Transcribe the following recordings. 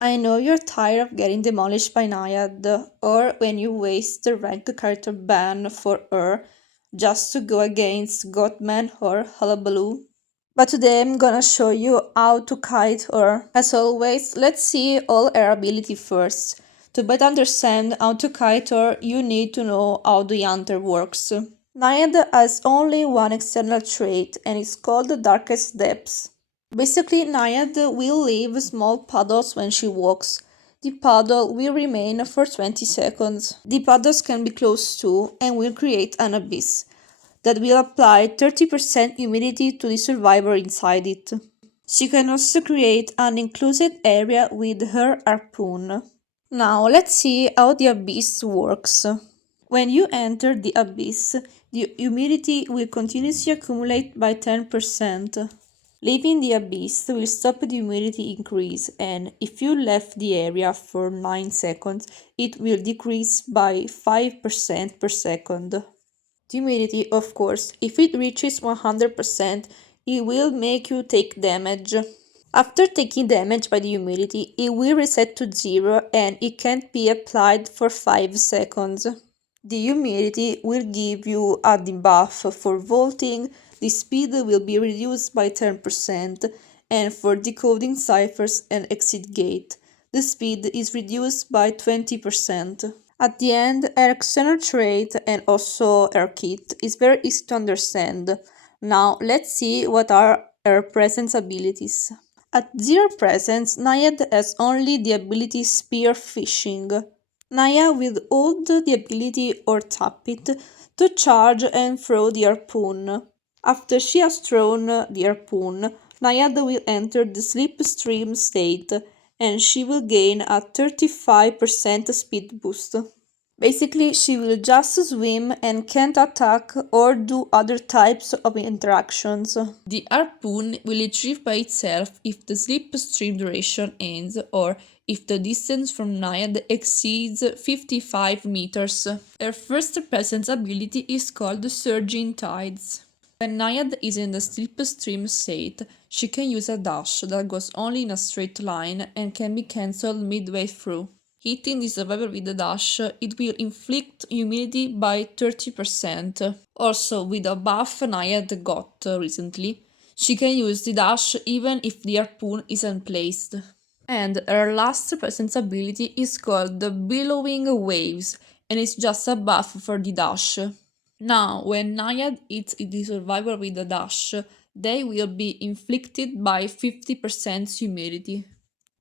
I know you're tired of getting demolished by NAIAD, or when you waste the ranked character ban for her just to go against Goatman or Hullabaloo. But today I'm gonna show you how to kite her. As always, let's see all her ability first. To better understand how to kite her, you need to know how the hunter works. NAIAD has only one external trait and it's called the Darkest Depths. Basically, NAIAD will leave small puddles when she walks. The puddle will remain for 20 seconds. The puddles can be close to and will create an abyss that will apply 30% humidity to the survivor inside it. She can also create an enclosed area with her harpoon. Now let's see how the abyss works. When you enter the abyss, the humidity will continuously accumulate by 10%. Leaving the abyss will stop the humidity increase, and if you left the area for 9 seconds, it will decrease by 5% per second. The humidity, of course, if it reaches 100%, it will make you take damage. After taking damage by the humidity, it will reset to 0 and it can't be applied for 5 seconds. The humidity will give you a debuff for vaulting, the speed will be reduced by 10%, and for decoding ciphers and exit gate, the speed is reduced by 20%. At the end, her external trait and also her kit is very easy to understand. Now let's see what are her presence abilities. At 0 presence, NAIAD has only the ability Spear Fishing. Naya will hold the ability or tap it to charge and throw the harpoon. After she has thrown the harpoon, NAIAD will enter the slipstream state and she will gain a 35% speed boost. Basically, she will just swim and can't attack or do other types of interactions. The harpoon will retrieve by itself if the slipstream duration ends or if the distance from NAIAD exceeds 55 meters. Her first presence ability is called Surging Tides. When NAIAD is in the slipstream state, she can use a dash that goes only in a straight line and can be cancelled midway through. Hitting the survivor with the dash, it will inflict humidity by 30%. Also, with a buff NAIAD got recently, she can use the dash even if the harpoon isn't placed. And her last presence ability is called the Billowing Waves, and it's just a buff for the dash. Now, when NAIAD hits the survivor with the dash, they will be inflicted by 50% humidity.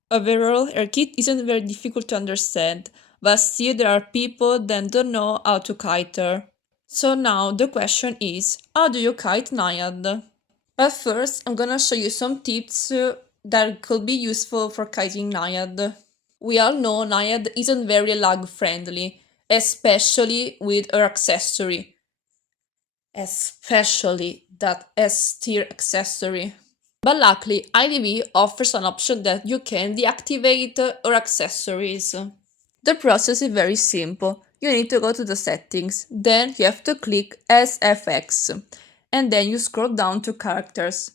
Overall, her kit isn't very difficult to understand, but still there are people that don't know how to kite her. So now the question is, how do you kite NAIAD? But first, I'm gonna show you some tips that could be useful for kiting NAIAD. We all know NAIAD isn't very lag friendly, especially with her accessory. Especially that S-tier accessory. But luckily, IDV offers an option that you can deactivate or accessories. The process is very simple. You need to go to the settings, then you have to click SFX, and then you scroll down to characters.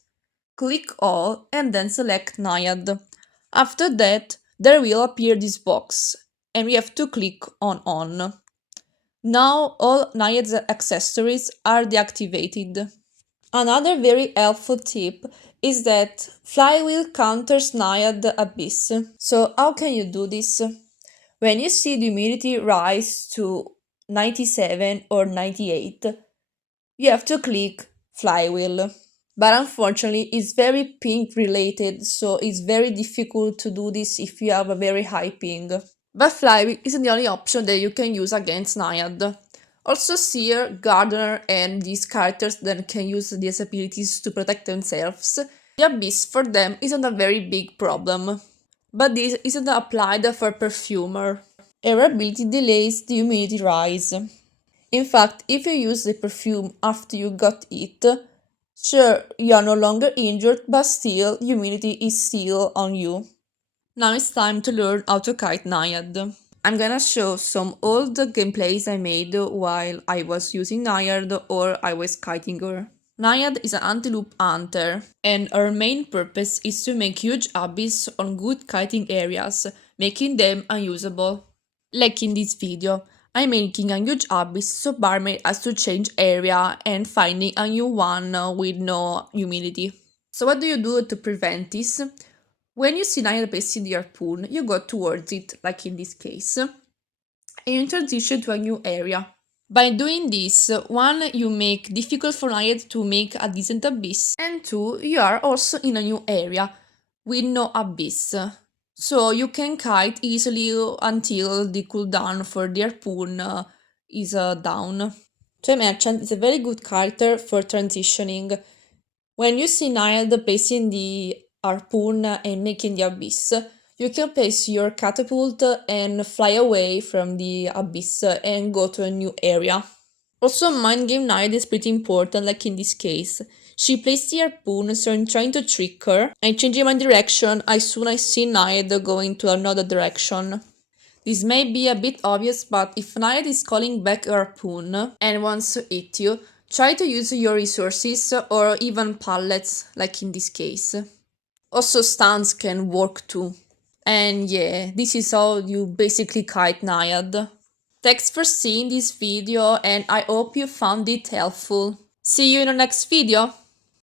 Click all and then select NAIAD. After that, there will appear this box, and we have to click on. Now all NAIAD's accessories are deactivated. Another very helpful tip is that Flywheel counters NAIAD Abyss. So how can you do this? When you see the humidity rise to 97 or 98, you have to click Flywheel. But unfortunately, it's very ping related, so it's very difficult to do this if you have a very high ping. But Flywheel isn't the only option that you can use against NAIAD. Also Seer, Gardener and these characters that can use these abilities to protect themselves, the Abyss for them isn't a very big problem. But this isn't applied for Perfumer. Her ability delays the humidity rise. In fact, if you use the perfume after you got it, sure, you are no longer injured, but still, humidity is still on you. Now it's time to learn how to kite NAIAD. I'm gonna show some old gameplays I made while I was using NAIAD or I was kiting her. NAIAD is an antelope hunter, and her main purpose is to make huge abyss on good kiting areas, making them unusable. Like in this video, I'm making a huge abyss so barmaid has to change area and finding a new one with no humidity. So what do you do to prevent this? When you see NAIAD placing the harpoon, you go towards it, like in this case, and you transition to a new area. By doing this, one, you make difficult for NAIAD to make a decent abyss, and two, you are also in a new area with no abyss. So you can kite easily until the cooldown for the harpoon is down. Toy Merchant is a very good character for transitioning. When you see NAIAD placing the harpoon and making the abyss, you can place your catapult and fly away from the abyss and go to a new area. Also, mind game NAIAD is pretty important, like in this case. She placed the harpoon, so I'm trying to trick her. I'm changing my direction as soon as I see NAIAD going to another direction. This may be a bit obvious, but if NAIAD is calling back a harpoon and wants to hit you, try to use your resources or even pallets, like in this case. Also, stuns can work too. And yeah, this is how you basically kite NAIAD. Thanks for seeing this video and I hope you found it helpful. See you in the next video!